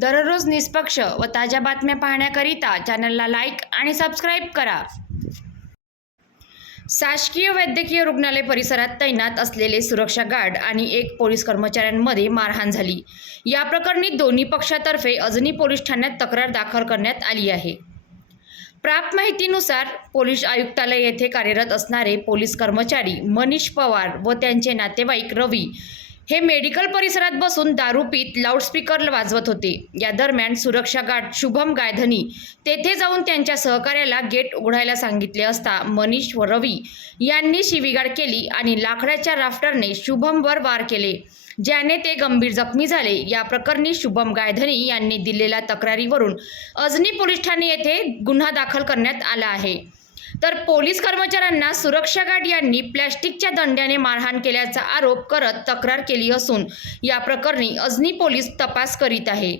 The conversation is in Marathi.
दररोज निष्पक्ष व ताज्या बातम्या पाहण्याकरिता चॅनलला लाईक आणि सबस्क्राईब करा. शासकीय वैद्यकीय रुग्णालय परिसरात तैनात असलेले सुरक्षा गार्ड आणि एक पोलीस कर्मचाऱ्यांमध्ये मारहाण झाली. या प्रकरणी दोन्ही पक्षातर्फे अजनी पोलीस ठाण्यात तक्रार दाखल करण्यात आली आहे. प्राप्त माहितीनुसार पोलीस आयुक्तालय येथे कार्यरत असणारे पोलीस कर्मचारी मनीष पवार व त्यांचे नातेवाईक रवी हे मेडिकल परिसरात बसून दारू पीत लाऊडस्पीकर वाजवत होते. या दरम्यान सुरक्षा गार्ड शुभम गायधनी तेथे जाऊन त्यांच्या सहकार्याला गेट उघडायला सांगितले असता मनीष व रवी यांनी शिवीगाळ केली आणि लाकडाच्या राफ्टरने शुभमवर वार केले ज्याने ते गंभीर जखमी झाले. या प्रकरणी शुभम गायधनी यांनी दिलेल्या तक्रारीवरून अजनी पोलीस ठाणे येथे गुन्हा दाखल करण्यात आला आहे. तर पोलीस कर्मचाऱ्यांना सुरक्षा गार्ड यांनी प्लॅस्टिकच्या दंड्याने मारहाण केल्याचा आरोप करत तक्रार केली असून या प्रकरणी अजनी पोलीस तपास करीत आहे.